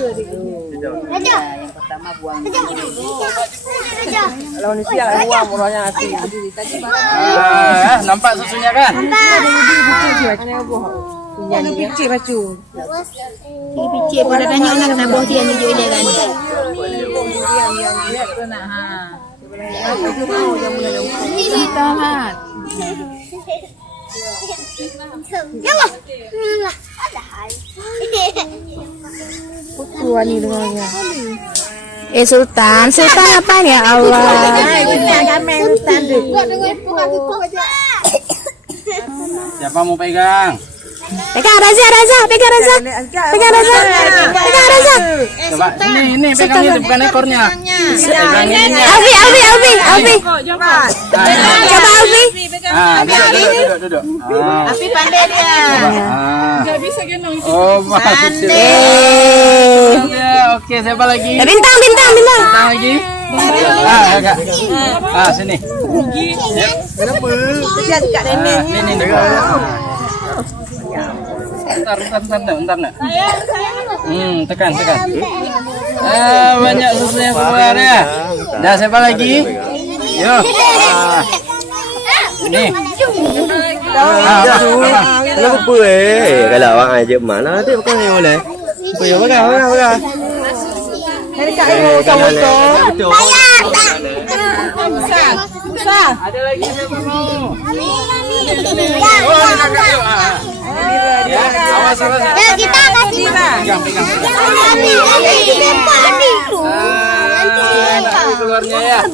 Raja. Yang pertama buang dulu. Kalau ini siang buang murahnya nasi. Nampak susunya kan? Yang kecil bacu. Picit pada tanya nak sabah dia ni dia kan. Tahan. Tua ni dengannya. Sultan apa ya Allah? Siapa mau pegang? Pegang Raza. Coba ini pegang itu bukan ekornya. Pegang ininya. Alfi. Coba Alfi. Duduk. Alfi pandai dia. Enggak bisa gendong. Oh, pandai. Oke, siapa lagi? Bintang. Bintang lagi. Agak. Sini. Kenapa? Ini. Bentar nak. Tekan. Banyak susunya keluar ya. Dah siapa lagi? Yo. Ini. Kenapa kalau orang aja mana tu bukan yang boleh. Pakai. Susah. Ada lagi siapa mau? Awas. Kita kasih Pegang. Nanti Keluarnya ya.